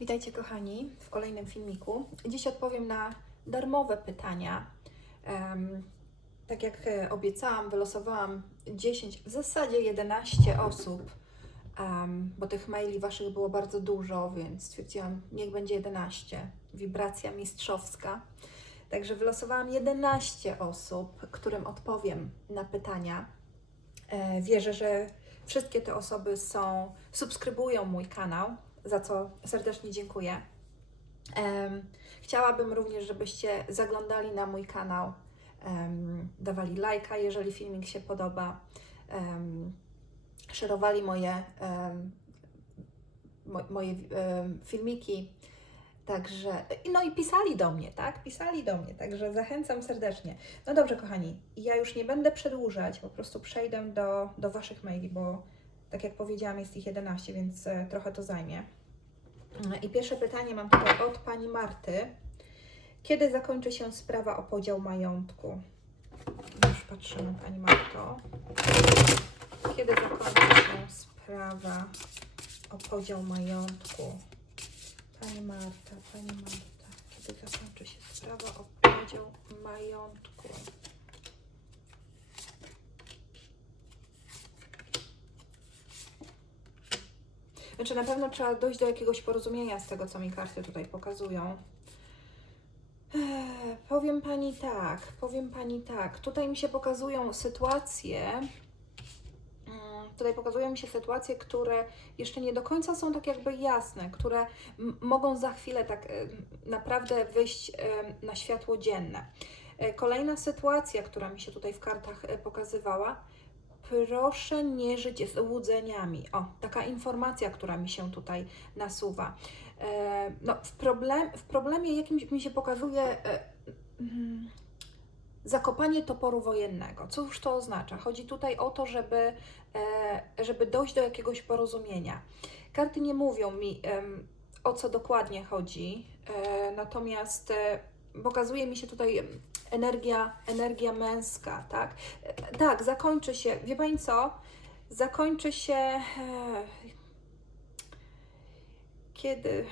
Witajcie kochani w kolejnym filmiku. Dziś odpowiem na darmowe pytania. Tak jak e, obiecałam, wylosowałam 10, w zasadzie 11 osób, bo tych maili waszych było bardzo dużo, więc stwierdziłam, niech będzie 11. Wibracja mistrzowska. Także wylosowałam 11 osób, którym odpowiem na pytania. E, Wierzę, że wszystkie te osoby są, subskrybują mój kanał, za co serdecznie dziękuję. Chciałabym również, żebyście zaglądali na mój kanał, dawali lajka, jeżeli filmik się podoba, szerowali moje, moje filmiki. Także, no i pisali do mnie, tak? Pisali do mnie, także zachęcam serdecznie. No dobrze, kochani, ja już nie będę przedłużać, po prostu przejdę do, do Waszych maili, bo tak jak powiedziałam, jest ich 11, więc e, trochę to zajmie. Mm, I pierwsze pytanie mam tutaj od Pani Marty. Kiedy zakończy się sprawa o podział majątku? Już patrzymy, Pani Marto. Kiedy zakończy się sprawa o podział majątku? Pani Marta, Pani Marta. Kiedy zakończy się sprawa o podział majątku? Znaczy na pewno trzeba dojść do jakiegoś porozumienia z tego, co mi karty tutaj pokazują. Eee, powiem Pani tak, powiem Pani tak. Tutaj mi się pokazują sytuacje, mm, tutaj pokazują mi się sytuacje, które jeszcze nie do końca są tak jakby jasne, które mogą za chwilę tak em, naprawdę wyjść em, na światło dzienne. E, Kolejna sytuacja, która mi się tutaj w kartach e, pokazywała, proszę nie żyć złudzeniami. O, taka informacja, która mi się tutaj nasuwa. E, no, w, problem, w problemie jakimś mi się pokazuje e, mm, zakopanie toporu wojennego. Cóż to oznacza? Chodzi tutaj o to, żeby, e, żeby dojść do jakiegoś porozumienia. Karty nie mówią mi, o co dokładnie chodzi, natomiast pokazuje mi się tutaj energia, energia męska, tak? Tak, zakończy się. Wie Pani co? Zakończy się. e, Kiedy?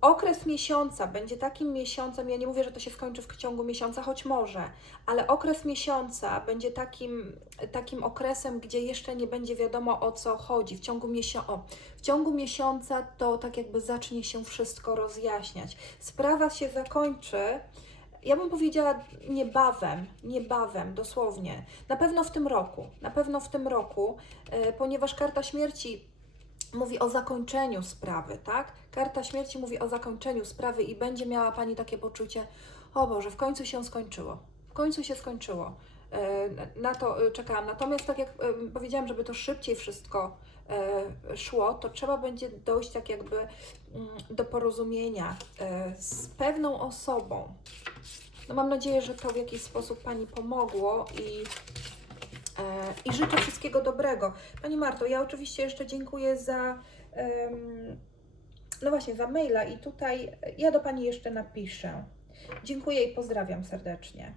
Okres miesiąca będzie takim miesiącem, ja nie mówię, że to się skończy w ciągu miesiąca, choć może, ale okres miesiąca będzie takim, takim okresem, gdzie jeszcze nie będzie wiadomo o co chodzi. W ciągu, miesiąca, o, w ciągu miesiąca to tak jakby zacznie się wszystko rozjaśniać. Sprawa się zakończy, ja bym powiedziała niebawem, niebawem, dosłownie. Na pewno w tym roku, na pewno w tym roku, e, ponieważ karta śmierci mówi o zakończeniu sprawy, tak? Karta śmierci mówi o zakończeniu sprawy i będzie miała Pani takie poczucie, o Boże, w końcu się skończyło, w końcu się skończyło. E, Na to e, czekałam. Natomiast tak jak powiedziałam, żeby to szybciej wszystko szło, to trzeba będzie dojść tak jakby mm, do porozumienia e, z pewną osobą. No mam nadzieję, że to w jakiś sposób Pani pomogło i E, I życzę wszystkiego dobrego. Pani Marto, ja oczywiście jeszcze dziękuję za, no właśnie, za maila i tutaj ja do Pani jeszcze napiszę. Dziękuję i pozdrawiam serdecznie.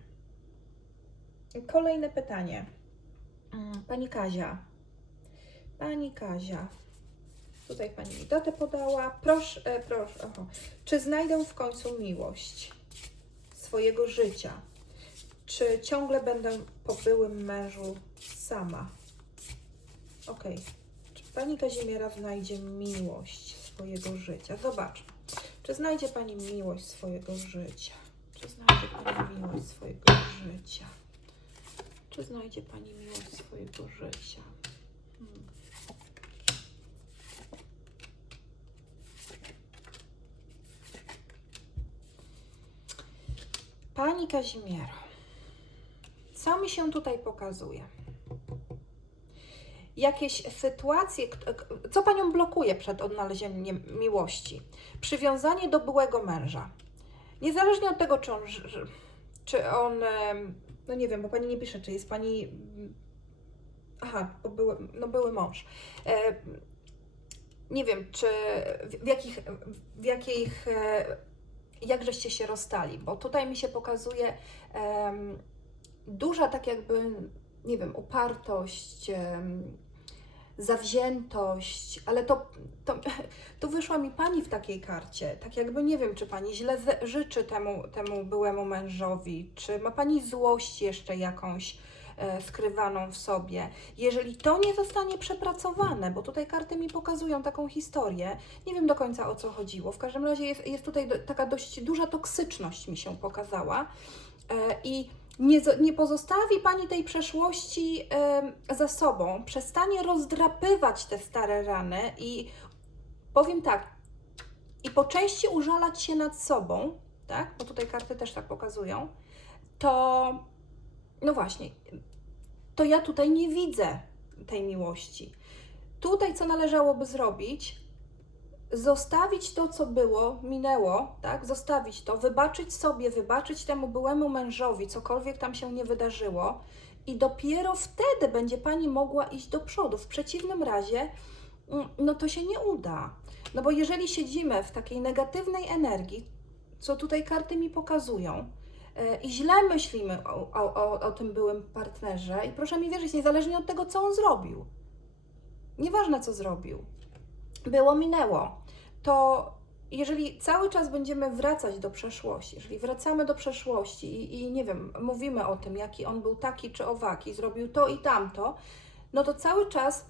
Kolejne pytanie. Mm, Pani Kazia. Pani Kazia. Tutaj Pani mi datę podała. Proszę, e, proszę, oho. Czy znajdę w końcu miłość swojego życia? Czy ciągle będę po byłym mężu sama? Okej. Czy pani Kazimiera znajdzie miłość swojego życia? Zobaczmy. Czy znajdzie pani miłość swojego życia? Czy znajdzie pani miłość swojego życia? Czy znajdzie pani miłość swojego życia? Hmm. Pani Kazimiero, co mi się tutaj pokazuje? Jakieś sytuacje, co panią blokuje przed odnalezieniem miłości? Przywiązanie do byłego męża. Niezależnie od tego, czy on, czy on, no nie wiem, bo pani nie pisze, czy jest pani, aha, bo były, no były mąż. Nie wiem, czy w w jakich, w jakich, e, jak żeście się rozstali, bo tutaj mi się pokazuje em, duża tak jakby, nie wiem, upartość, em, zawziętość, ale to, to, Tu wyszła mi pani w takiej karcie, tak jakby nie wiem, czy pani źle życzy temu, temu byłemu mężowi, czy ma pani złość jeszcze jakąś skrywaną w sobie. Jeżeli to nie zostanie przepracowane, bo tutaj karty mi pokazują taką historię, nie wiem do końca o co chodziło. W każdym razie jest, jest tutaj do, taka dość duża toksyczność mi się pokazała e, i nie, nie pozostawi Pani tej przeszłości em, za sobą, przestanie rozdrapywać te stare rany i powiem tak, i po części użalać się nad sobą, tak, bo tutaj karty też tak pokazują, to no właśnie, to ja tutaj nie widzę tej miłości. Tutaj co należałoby zrobić? Zostawić to, co było, minęło, tak? Zostawić to, wybaczyć sobie, wybaczyć temu byłemu mężowi, cokolwiek tam się nie wydarzyło, i dopiero wtedy będzie pani mogła iść do przodu. W przeciwnym razie, mm, no to się nie uda. No bo jeżeli siedzimy w takiej negatywnej energii, co tutaj karty mi pokazują, i źle myślimy o, o, o, tym byłym partnerze, i proszę mi wierzyć, niezależnie od tego, co on zrobił, nieważne co zrobił, było, minęło, to jeżeli cały czas będziemy wracać do przeszłości, jeżeli wracamy do przeszłości i, i nie wiem, mówimy o tym, jaki on był taki czy owaki, zrobił to i tamto, no to cały czas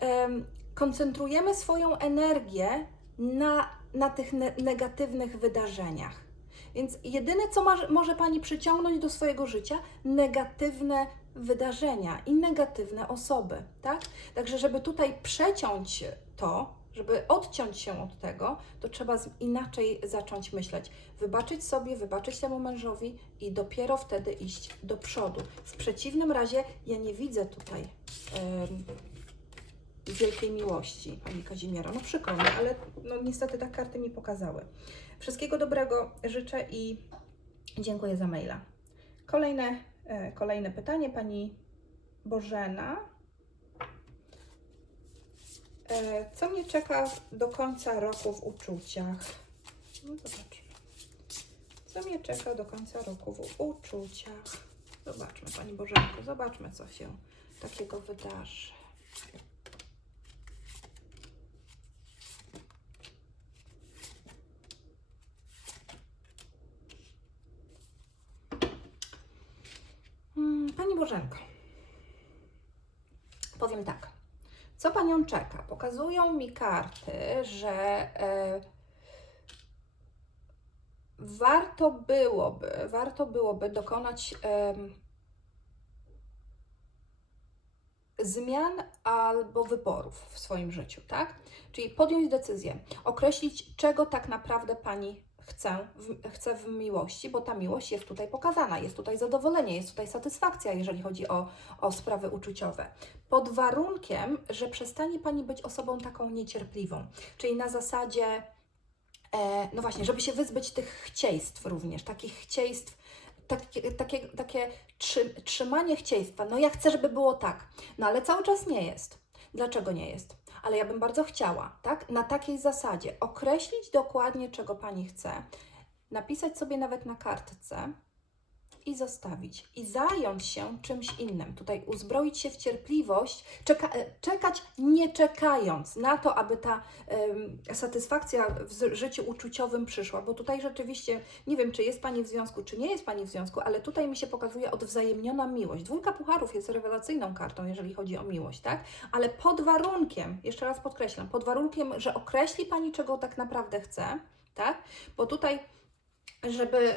em, koncentrujemy swoją energię na, na tych ne- negatywnych wydarzeniach. Więc jedyne, co ma, może Pani przyciągnąć do swojego życia, negatywne wydarzenia i negatywne osoby, tak? Także, żeby tutaj przeciąć to, żeby odciąć się od tego, to trzeba inaczej zacząć myśleć. Wybaczyć sobie, wybaczyć temu mężowi i dopiero wtedy iść do przodu. W przeciwnym razie ja nie widzę tutaj em, wielkiej miłości Pani Kazimiera. No przykro mi, ale no niestety tak karty mi pokazały. Wszystkiego dobrego życzę i dziękuję za maila. Kolejne, e, kolejne pytanie Pani Bożena. E, Co mnie czeka do końca roku w uczuciach? No zobaczmy. Co mnie czeka do końca roku w uczuciach? Zobaczmy, Pani Bożenko, zobaczmy, co się takiego wydarzy. Mm, Pani Bożenko, powiem tak. Co Panią czeka? Pokazują mi karty, że e, warto byłoby, warto byłoby dokonać zmian albo wyborów w swoim życiu, tak? Czyli podjąć decyzję, określić, czego tak naprawdę Pani chce w, chce w miłości, bo ta miłość jest tutaj pokazana, jest tutaj zadowolenie, jest tutaj satysfakcja, jeżeli chodzi o, o sprawy uczuciowe. Pod warunkiem, że przestanie Pani być osobą taką niecierpliwą, czyli na zasadzie, e, no właśnie, żeby się wyzbyć tych chcieństw również, takich chcieństw, takie, takie, takie trzy, trzymanie chcieństwa. No ja chcę, żeby było tak, no ale cały czas nie jest. Dlaczego nie jest? Ale ja bym bardzo chciała, tak? Na takiej zasadzie określić dokładnie, czego Pani chce, napisać sobie nawet na kartce i zostawić. I zająć się czymś innym. Tutaj uzbroić się w cierpliwość, czeka, e, czekać nie czekając na to, aby ta em, satysfakcja w życiu uczuciowym przyszła. Bo tutaj rzeczywiście, nie wiem, czy jest Pani w związku, czy nie jest Pani w związku, ale tutaj mi się pokazuje odwzajemniona miłość. Dwójka pucharów jest rewelacyjną kartą, jeżeli chodzi o miłość, tak? Ale pod warunkiem, jeszcze raz podkreślam, pod warunkiem, że określi Pani, czego tak naprawdę chce, tak? Bo tutaj żeby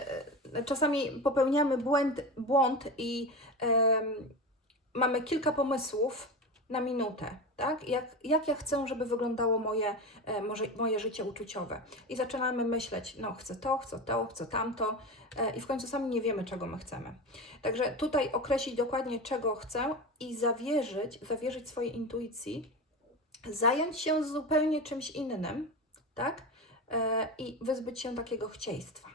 e, czasami popełniamy błęd, błąd i em, mamy kilka pomysłów na minutę, tak? Jak, jak ja chcę, żeby wyglądało moje, e, może, moje życie uczuciowe. I zaczynamy myśleć, no chcę to, chcę to, chcę tamto e, i w końcu sami nie wiemy, czego my chcemy. Także tutaj określić dokładnie, czego chcę i zawierzyć, zawierzyć swojej intuicji, zająć się zupełnie czymś innym, tak? E, I wyzbyć się takiego chcieństwa.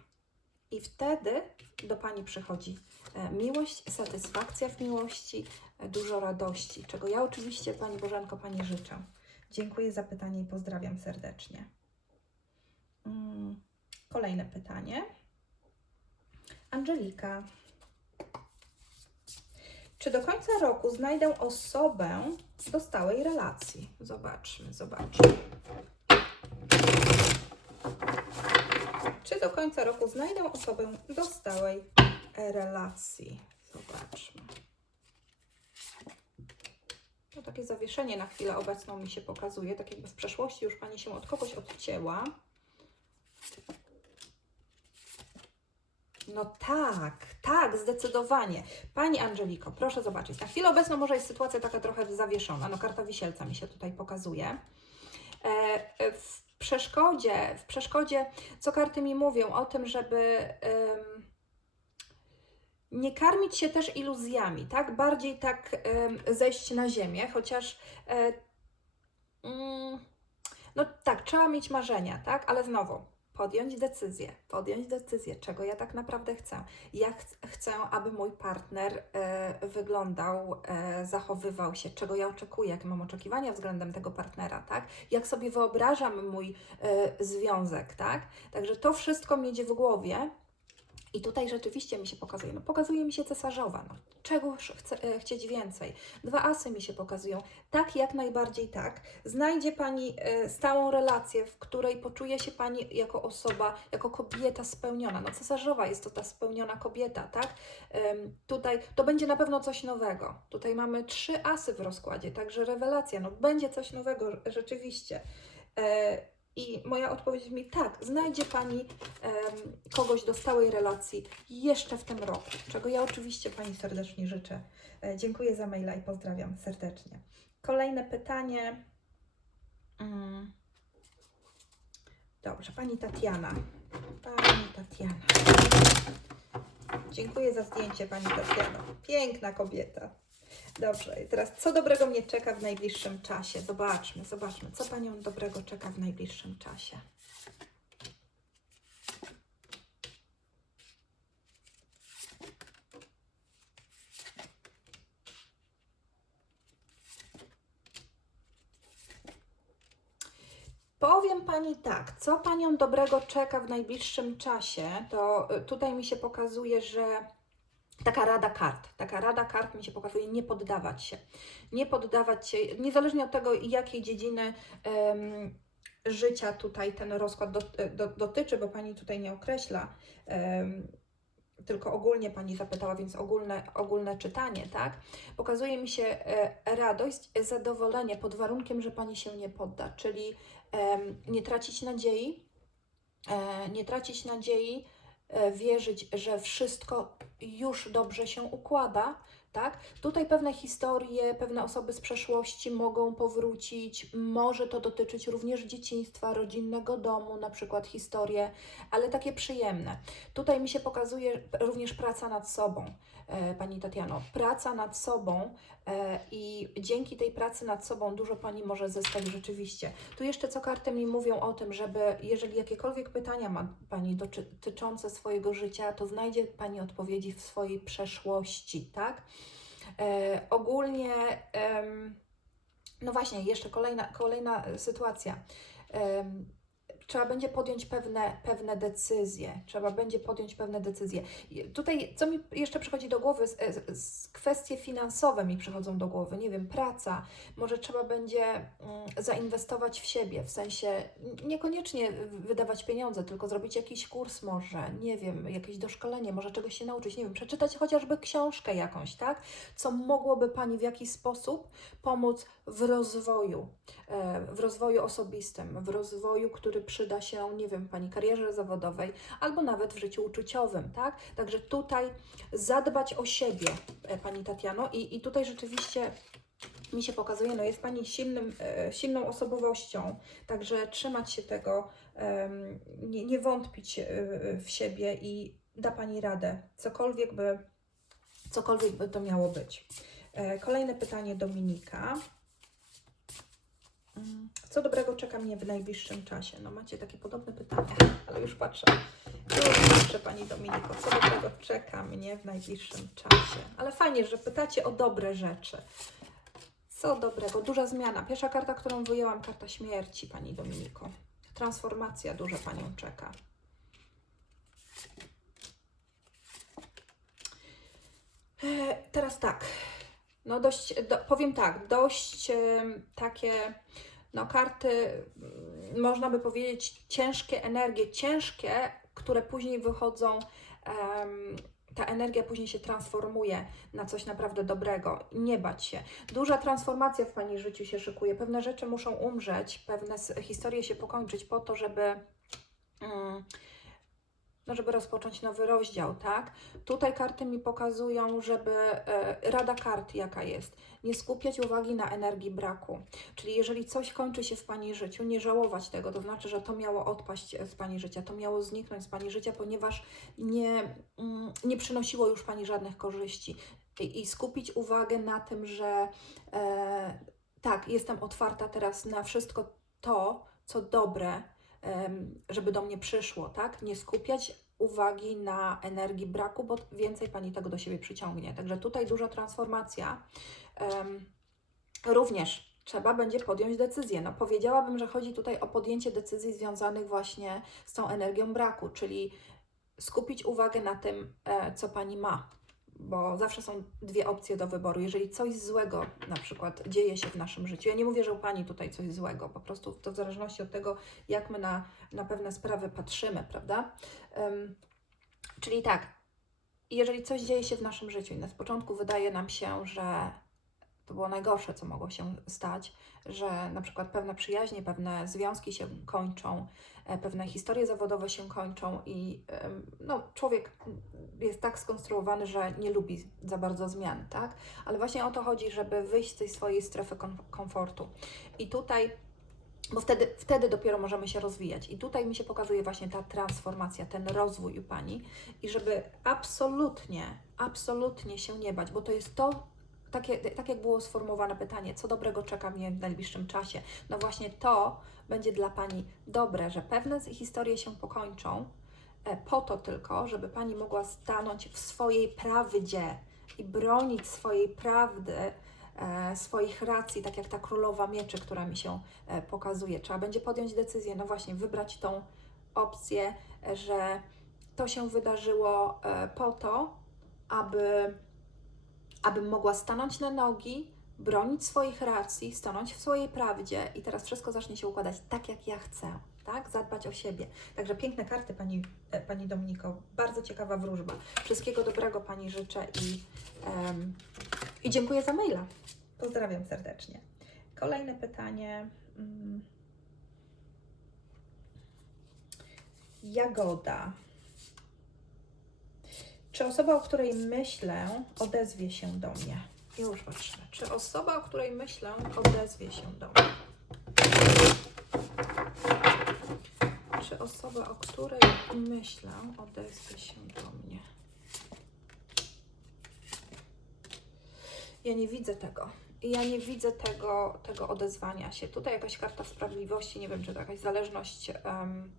I wtedy do Pani przychodzi e, miłość, satysfakcja w miłości, e, dużo radości, czego ja oczywiście Pani Bożenko Pani życzę. Dziękuję za pytanie i pozdrawiam serdecznie. Mm, Kolejne pytanie. Angelika. Czy do końca roku znajdę osobę do stałej relacji? Zobaczmy, zobaczmy. Do końca roku znajdę osobę do stałej relacji. Zobaczmy. No, takie zawieszenie na chwilę obecną mi się pokazuje, tak jakby w przeszłości już Pani się od kogoś odcięła. No tak, tak, zdecydowanie. Pani Angeliko, proszę zobaczyć. Na chwilę obecną może jest sytuacja taka trochę zawieszona. No karta wisielca mi się tutaj pokazuje. E, e, w przeszkodzie, w przeszkodzie, co karty mi mówią o tym, żeby em, nie karmić się też iluzjami, tak? Bardziej tak em, zejść na ziemię, chociaż mm, no tak, trzeba mieć marzenia, tak? Ale znowu, podjąć decyzję, podjąć decyzję, czego ja tak naprawdę chcę. Ja ch- chcę, aby mój partner e, wyglądał, e, zachowywał się, czego ja oczekuję, jakie mam oczekiwania względem tego partnera, tak? Jak sobie wyobrażam mój e, związek, tak? Także to wszystko mi idzie w głowie. I tutaj rzeczywiście mi się pokazuje, no pokazuje mi się cesarzowa, no czegoż chcę, e, chcieć więcej. Dwa asy mi się pokazują, tak jak najbardziej tak. Znajdzie Pani e, stałą relację, w której poczuje się Pani jako osoba, jako kobieta spełniona. No cesarzowa jest to ta spełniona kobieta, tak? Tutaj to będzie na pewno coś nowego. Tutaj mamy trzy asy w rozkładzie, także rewelacja, no będzie coś nowego rzeczywiście. I moja odpowiedź mi tak, znajdzie Pani em, kogoś do stałej relacji jeszcze w tym roku, czego ja oczywiście Pani serdecznie życzę. E, dziękuję za maila i pozdrawiam serdecznie. Kolejne pytanie. Mm. Dobrze, Pani Tatiana. Pani Tatiana. Dziękuję za zdjęcie Pani Tatiano. Piękna kobieta. Dobrze, i teraz co dobrego mnie czeka w najbliższym czasie? Zobaczmy, zobaczmy, co Panią dobrego czeka w najbliższym czasie. Powiem Pani tak, co Panią dobrego czeka w najbliższym czasie, to y, tutaj mi się pokazuje, że taka rada kart, taka rada kart mi się pokazuje, nie poddawać się. Nie poddawać się, niezależnie od tego, jakiej dziedziny em, życia tutaj ten rozkład do, do, dotyczy, bo Pani tutaj nie określa, em, tylko ogólnie Pani zapytała, więc ogólne, ogólne czytanie, tak? Pokazuje mi się e, radość, zadowolenie pod warunkiem, że Pani się nie podda, czyli em, nie tracić nadziei, e, nie tracić nadziei, e, wierzyć, że wszystko już dobrze się układa, tak? Tutaj pewne historie, pewne osoby z przeszłości mogą powrócić, może to dotyczyć również dzieciństwa, rodzinnego domu, na przykład historie, ale takie przyjemne. Tutaj mi się pokazuje również praca nad sobą, e, Pani Tatiano, praca nad sobą e, i dzięki tej pracy nad sobą dużo Pani może zyskać rzeczywiście. Tu jeszcze co karty mi mówią o tym, żeby jeżeli jakiekolwiek pytania ma Pani dotyczące swojego życia, to znajdzie Pani odpowiedzi w swojej przeszłości, tak? E, ogólnie, no właśnie, jeszcze kolejna, kolejna e, sytuacja. Trzeba będzie podjąć pewne, pewne decyzje. Trzeba będzie podjąć pewne decyzje. Tutaj, co mi jeszcze przychodzi do głowy, z, z, kwestie finansowe mi przychodzą do głowy. Nie wiem, praca. Może trzeba będzie mm, zainwestować w siebie, w sensie niekoniecznie wydawać pieniądze, tylko zrobić jakiś kurs może, nie wiem, jakieś doszkolenie, może czegoś się nauczyć, nie wiem, przeczytać chociażby książkę jakąś, tak? Co mogłoby Pani w jakiś sposób pomóc w rozwoju, e, w rozwoju osobistym, w rozwoju, który przyda się, nie wiem, Pani karierze zawodowej albo nawet w życiu uczuciowym, tak? Także tutaj zadbać o siebie, e, Pani Tatiano i, i tutaj rzeczywiście mi się pokazuje, no jest Pani silnym, e, silną osobowością, także trzymać się tego, nie, nie wątpić e, w siebie i da Pani radę, cokolwiek by, cokolwiek by to miało być. Kolejne pytanie Dominika. Mm, Co dobrego czeka mnie w najbliższym czasie? No macie takie podobne pytania, ale już patrzę. Już patrzę Pani Dominiko, co dobrego czeka mnie w najbliższym czasie? Ale fajnie, że pytacie o dobre rzeczy. Co dobrego? Duża zmiana. Pierwsza karta, którą wyjęłam, karta śmierci, Pani Dominiko. Transformacja duża Panią czeka. E, Teraz tak. No dość, do, powiem tak, dość takie, no karty, mm, można by powiedzieć, ciężkie energie, ciężkie, które później wychodzą. ta energia później się transformuje na coś naprawdę dobrego. Nie bać się. Duża transformacja w Pani życiu się szykuje. Pewne rzeczy muszą umrzeć, pewne historie się pokończyć po to, żeby. mm, no, żeby rozpocząć nowy rozdział, tak? Tutaj karty mi pokazują, żeby e, rada kart jaka jest, nie skupiać uwagi na energii braku. Czyli jeżeli coś kończy się w Pani życiu, nie żałować tego, to znaczy, że to miało odpaść z Pani życia, to miało zniknąć z Pani życia, ponieważ nie, mm, nie przynosiło już Pani żadnych korzyści. I, i skupić uwagę na tym, że e, tak, jestem otwarta teraz na wszystko to, co dobre, żeby do mnie przyszło, tak? Nie skupiać uwagi na energii braku, bo więcej Pani tego do siebie przyciągnie. Także tutaj duża transformacja. Również trzeba będzie podjąć decyzję. No, powiedziałabym, że chodzi tutaj o podjęcie decyzji związanych właśnie z tą energią braku, czyli skupić uwagę na tym, e, co Pani ma. Bo zawsze są dwie opcje do wyboru. Jeżeli coś złego na przykład dzieje się w naszym życiu, ja nie mówię, że u Pani tutaj coś złego, po prostu to w zależności od tego, jak my na, na pewne sprawy patrzymy, prawda? Em, czyli tak, jeżeli coś dzieje się w naszym życiu i na początku wydaje nam się, że to było najgorsze, co mogło się stać, że na przykład pewne przyjaźnie, pewne związki się kończą, e, pewne historie zawodowe się kończą i no, człowiek jest tak skonstruowany, że nie lubi za bardzo zmian, tak? Ale właśnie o to chodzi, żeby wyjść z tej swojej strefy kom- komfortu. I tutaj bo wtedy, wtedy dopiero możemy się rozwijać. I tutaj mi się pokazuje właśnie ta transformacja, ten rozwój u Pani. I żeby absolutnie, absolutnie się nie bać, bo to jest to, takie, tak jak było sformułowane pytanie, co dobrego czeka mnie w najbliższym czasie. No właśnie to będzie dla Pani dobre, że pewne historie się pokończą, e, po to tylko, żeby Pani mogła stanąć w swojej prawdzie i bronić swojej prawdy, e, swoich racji, tak jak ta królowa mieczy, która mi się e, pokazuje. Trzeba będzie podjąć decyzję, no właśnie, wybrać tą opcję, że to się wydarzyło po to, aby, abym mogła stanąć na nogi, bronić swoich racji, stanąć w swojej prawdzie i teraz wszystko zacznie się układać tak, jak ja chcę, tak? Zadbać o siebie. Także piękne karty, Pani, e, pani Dominiko. Bardzo ciekawa wróżba. Wszystkiego dobrego Pani życzę i, em, i dziękuję za maila. Pozdrawiam serdecznie. Kolejne pytanie. Mm. Jagoda. Czy osoba, o której myślę, odezwie się do mnie? Już patrzymy. Czy osoba, o której myślę, odezwie się do mnie? Czy osoba, o której myślę, odezwie się do mnie? Ja nie widzę tego. Ja nie widzę tego, tego odezwania się. Tutaj jakaś karta sprawiedliwości, nie wiem, czy to jakaś zależność em,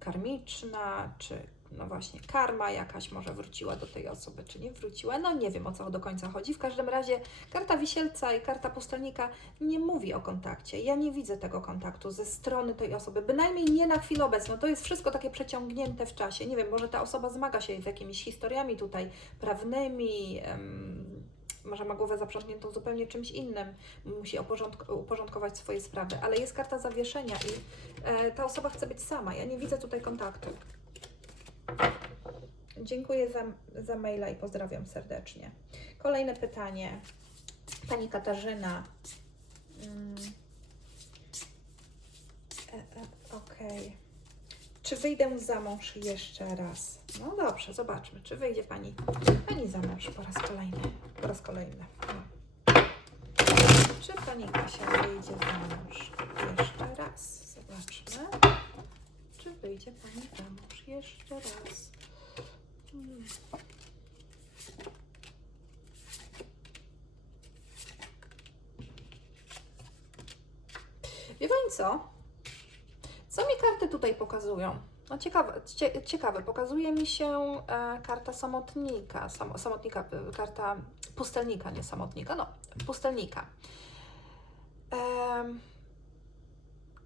karmiczna, czy no właśnie karma jakaś może wróciła do tej osoby, czy nie wróciła. No nie wiem o co do końca chodzi. W każdym razie karta wisielca i karta pustelnika nie mówi o kontakcie. Ja nie widzę tego kontaktu ze strony tej osoby, bynajmniej nie na chwilę obecną. To jest wszystko takie przeciągnięte w czasie. Nie wiem, może ta osoba zmaga się z jakimiś historiami tutaj prawnymi. em, może ma głowę zaprzątniętą zupełnie czymś innym, musi uporządk- uporządkować swoje sprawy, ale jest karta zawieszenia i e, ta osoba chce być sama. Ja nie widzę tutaj kontaktu. Dziękuję za, za maila i pozdrawiam serdecznie. Kolejne pytanie. Pani Katarzyna. Mm. E, e, Okej. Czy wyjdę za mąż jeszcze raz? No dobrze, zobaczmy, czy wyjdzie pani, pani za mąż po raz kolejny. Po raz kolejny. No. Czy pani Kasia wyjdzie za mąż jeszcze raz? Zobaczmy. Wyjdzie pani za mąż jeszcze raz? Hmm. Wie pani co? Co mi karty tutaj pokazują? No ciekawe, cie, ciekawe. pokazuje mi się e, karta samotnika, sam, samotnika, e, karta pustelnika, nie samotnika, no, pustelnika.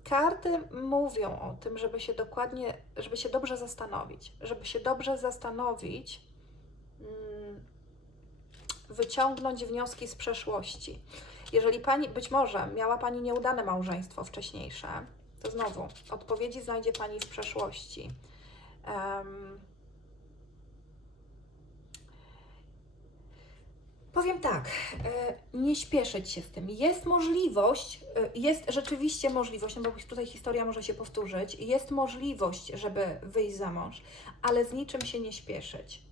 Karty mówią o tym, żeby się dokładnie, żeby się dobrze zastanowić, żeby się dobrze zastanowić, mm, wyciągnąć wnioski z przeszłości. Jeżeli Pani, być może miała Pani nieudane małżeństwo wcześniejsze, to znowu odpowiedzi znajdzie Pani w przeszłości. Em, Powiem tak, e, nie śpieszyć się z tym. Jest możliwość, e, jest rzeczywiście możliwość, no bo tutaj historia może się powtórzyć, jest możliwość, żeby wyjść za mąż, ale z niczym się nie śpieszyć.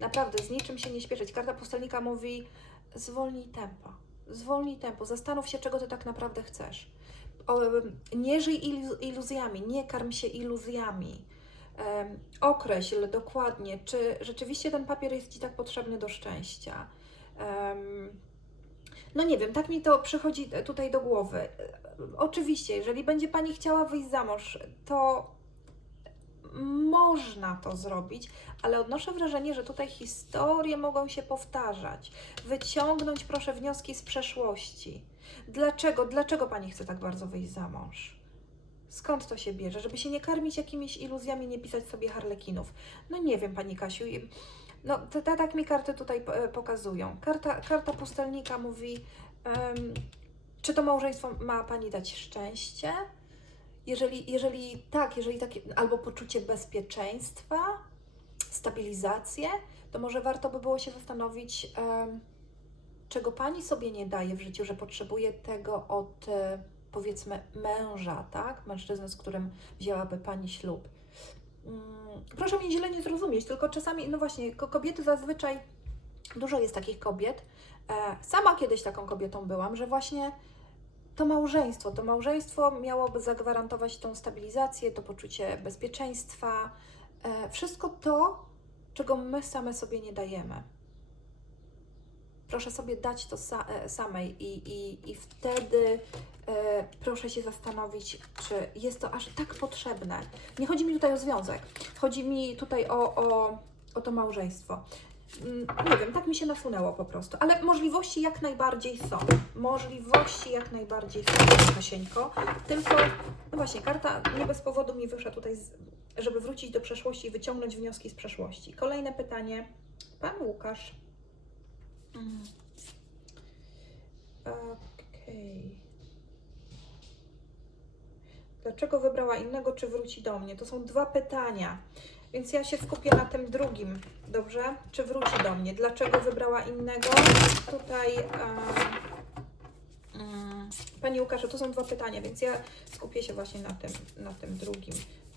Naprawdę, z niczym się nie śpieszyć. Karta pustelnika mówi, zwolnij tempo, zwolnij tempo, zastanów się, czego Ty tak naprawdę chcesz. Nie żyj ilu- iluzjami, nie karm się iluzjami. Określ dokładnie, czy rzeczywiście ten papier jest Ci tak potrzebny do szczęścia. No nie wiem, tak mi to przychodzi tutaj do głowy. Oczywiście, jeżeli będzie Pani chciała wyjść za mąż, to można to zrobić, ale odnoszę wrażenie, że tutaj historie mogą się powtarzać. Wyciągnąć proszę wnioski z przeszłości. Dlaczego? Dlaczego Pani chce tak bardzo wyjść za mąż? Skąd to się bierze? Żeby się nie karmić jakimiś iluzjami, nie pisać sobie harlekinów. No nie wiem, Pani Kasiu. No, te, tak mi karty tutaj e, pokazują. Karta, karta pustelnika mówi, em, czy to małżeństwo ma Pani dać szczęście? Jeżeli, jeżeli tak, jeżeli takie, albo poczucie bezpieczeństwa, stabilizację, to może warto by było się zastanowić, em, czego Pani sobie nie daje w życiu, że potrzebuje tego od e, powiedzmy męża, tak? Mężczyzny, z którym wzięłaby Pani ślub. Mm, Proszę mnie źle nie zrozumieć, tylko czasami, no właśnie, ko- kobiety zazwyczaj, dużo jest takich kobiet. E, Sama kiedyś taką kobietą byłam, że właśnie to małżeństwo, to małżeństwo miałoby zagwarantować tą stabilizację, to poczucie bezpieczeństwa, e, wszystko to, czego my same sobie nie dajemy. Proszę sobie dać to sa- e, samej i, i, i wtedy e, proszę się zastanowić, czy jest to aż tak potrzebne. Nie chodzi mi tutaj o związek, chodzi mi tutaj o, o, o to małżeństwo. Mm, Nie wiem, tak mi się nasunęło po prostu, ale możliwości jak najbardziej są. Możliwości jak najbardziej są, Kasieńko. Tylko, no właśnie, karta nie bez powodu mi wyszła tutaj, z, żeby wrócić do przeszłości i wyciągnąć wnioski z przeszłości. Kolejne pytanie. Pan Łukasz. Mm. Okej. Dlaczego wybrała innego, czy wróci do mnie? To są dwa pytania, więc ja się skupię na tym drugim, dobrze? Czy wróci do mnie? Dlaczego wybrała innego? Tutaj, mm, Pani Łukaszu, to są dwa pytania, więc ja skupię się właśnie na tym, na tym drugim.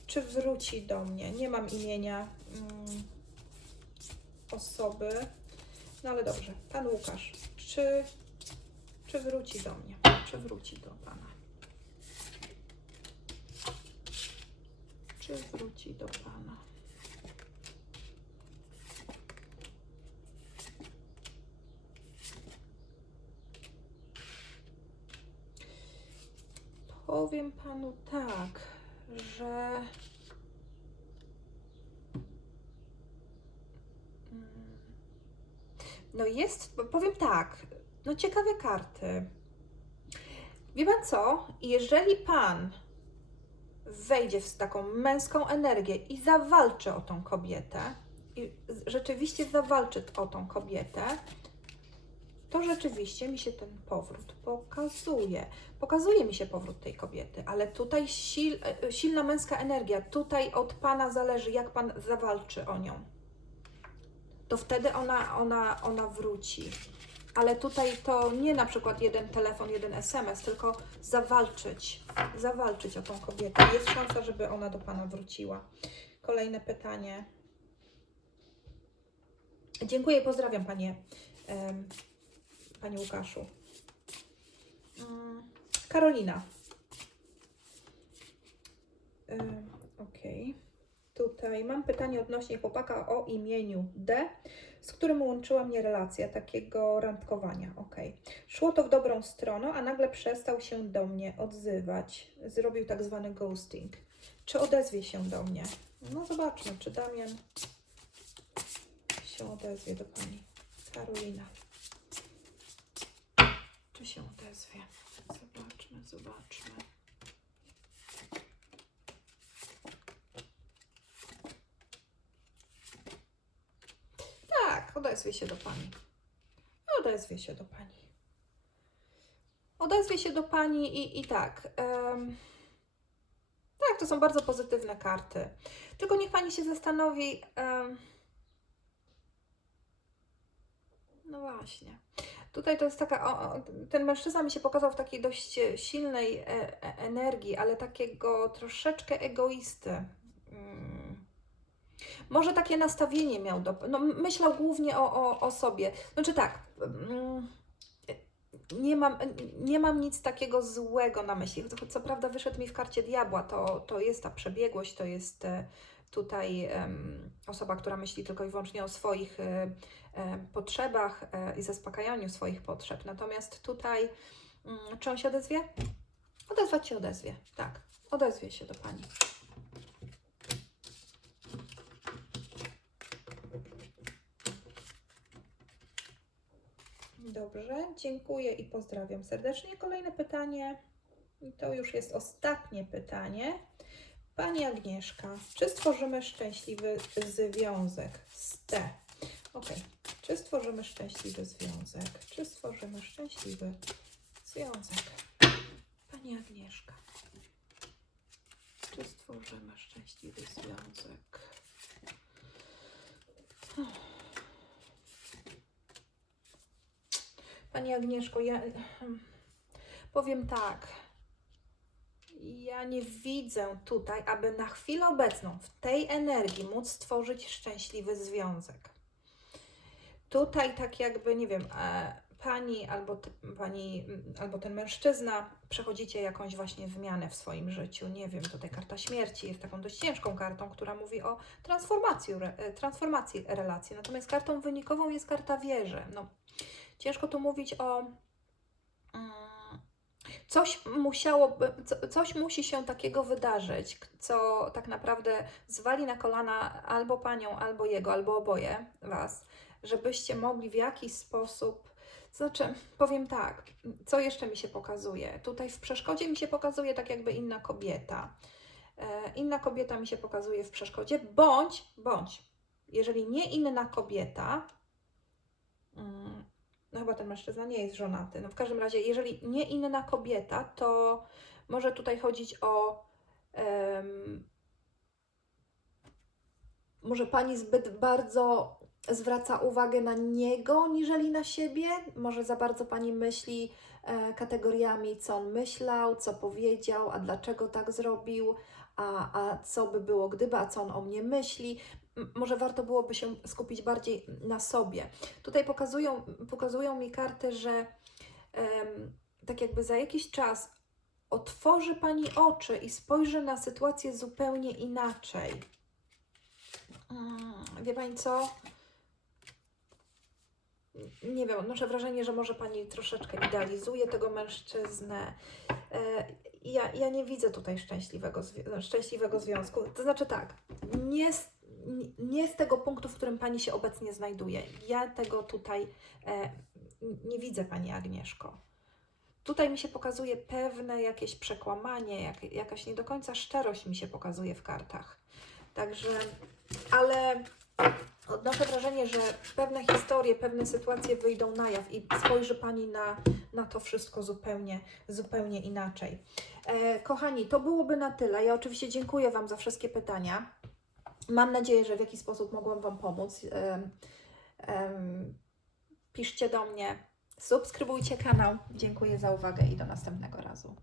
Czy wróci do mnie? Nie mam imienia mm, osoby, no ale dobrze. Pan Łukasz, czy, czy wróci do mnie? Czy wróci do Pana? Czy wróci do Pana? Powiem Panu tak, że. Mm, No jest, powiem tak, no ciekawe karty. Wie Pan co? Jeżeli Pan wejdzie w taką męską energię i zawalczy o tą kobietę, i rzeczywiście zawalczy o tą kobietę, to rzeczywiście mi się ten powrót pokazuje. Pokazuje mi się powrót tej kobiety, ale tutaj sil, e, silna męska energia, tutaj od Pana zależy, jak Pan zawalczy o nią. To wtedy ona, ona, ona wróci. Ale tutaj to nie na przykład jeden telefon, jeden SMS, tylko zawalczyć, zawalczyć o tą kobietę. Jest szansa, żeby ona do Pana wróciła. Kolejne pytanie. Dziękuję, pozdrawiam Panie, Panie Łukaszu. Mm, Karolina. Okej. Tutaj mam pytanie odnośnie chłopaka o imieniu D, z którym łączyła mnie relacja takiego randkowania. Okej. Szło to w dobrą stronę, a nagle przestał się do mnie odzywać. Zrobił tak zwany ghosting. Czy odezwie się do mnie? No zobaczmy, czy Damian się odezwie do pani. Karolina. Czy się odezwie? Zobaczmy, zobaczmy. Odezwie się do pani. Odezwie się do pani. Odezwie się do pani i, i tak. em, tak, to są bardzo pozytywne karty. Tylko niech Pani się zastanowi. em, no właśnie. Tutaj to jest taka. O, ten mężczyzna mi się pokazał w takiej dość silnej e, e, energii, ale takiego troszeczkę egoisty. Mm. Może takie nastawienie miał do. No, myślał głównie o, o, o sobie. Znaczy tak. mm, Nie mam, nie mam nic takiego złego na myśli. Co, prawda wyszedł mi w karcie diabła, to, to jest ta przebiegłość, to jest e, tutaj em, osoba, która myśli tylko i wyłącznie o swoich e, potrzebach e, i zaspokajaniu swoich potrzeb. Natomiast tutaj, mm, czy on się odezwie? Odezwać się odezwie, tak. Odezwie się do Pani. Dobrze, dziękuję i pozdrawiam serdecznie. Kolejne pytanie, to już jest ostatnie pytanie. Pani Agnieszka, czy stworzymy szczęśliwy związek z T? Ok, czy stworzymy szczęśliwy związek? Czy stworzymy szczęśliwy związek? Pani Agnieszka, czy stworzymy szczęśliwy związek? Pani Agnieszko, ja powiem tak. Ja nie widzę tutaj, aby na chwilę obecną w tej energii móc stworzyć szczęśliwy związek. Tutaj tak jakby, nie wiem, e, pani albo, ty, pani mm, albo ten mężczyzna przechodzicie jakąś właśnie wymianę w swoim życiu. Nie wiem, tutaj karta śmierci jest taką dość ciężką kartą, która mówi o transformacji, transformacji relacji. Natomiast kartą wynikową jest karta wieży. No, ciężko tu mówić o mm, coś musiało, co, coś musi się takiego wydarzyć, co tak naprawdę zwali na kolana albo panią, albo jego, albo oboje was, żebyście mogli w jakiś sposób, znaczy, powiem tak, co jeszcze mi się pokazuje? Tutaj w przeszkodzie mi się pokazuje tak jakby inna kobieta. E, Inna kobieta mi się pokazuje w przeszkodzie, bądź, bądź, jeżeli nie inna kobieta, mm, no chyba ten mężczyzna nie jest żonaty. No w każdym razie, jeżeli nie inna kobieta, to może tutaj chodzić o. em, może pani zbyt bardzo zwraca uwagę na niego, niżeli na siebie? Może za bardzo pani myśli e, kategoriami, co on myślał, co powiedział, a dlaczego tak zrobił, a, a co by było gdyby, a co on o mnie myśli. Może warto byłoby się skupić bardziej na sobie. Tutaj pokazują, pokazują mi karty, że em, tak jakby za jakiś czas otworzy Pani oczy i spojrzy na sytuację zupełnie inaczej. Mm, Wie Pani co? Nie wiem, odnoszę wrażenie, że może Pani troszeczkę idealizuje tego mężczyznę. E, Ja, ja nie widzę tutaj szczęśliwego, szczęśliwego związku. To znaczy tak, nie nie z tego punktu, w którym Pani się obecnie znajduje. Ja tego tutaj e, nie widzę, Pani Agnieszko. Tutaj mi się pokazuje pewne jakieś przekłamanie, jak, jakaś nie do końca szczerość mi się pokazuje w kartach. Także, ale odnoszę wrażenie, że pewne historie, pewne sytuacje wyjdą na jaw i spojrzy Pani na, na to wszystko zupełnie, zupełnie inaczej. E, kochani, to byłoby na tyle. Ja oczywiście dziękuję Wam za wszystkie pytania. Mam nadzieję, że w jakiś sposób mogłam Wam pomóc. Piszcie do mnie, subskrybujcie kanał. Dziękuję za uwagę i do następnego razu.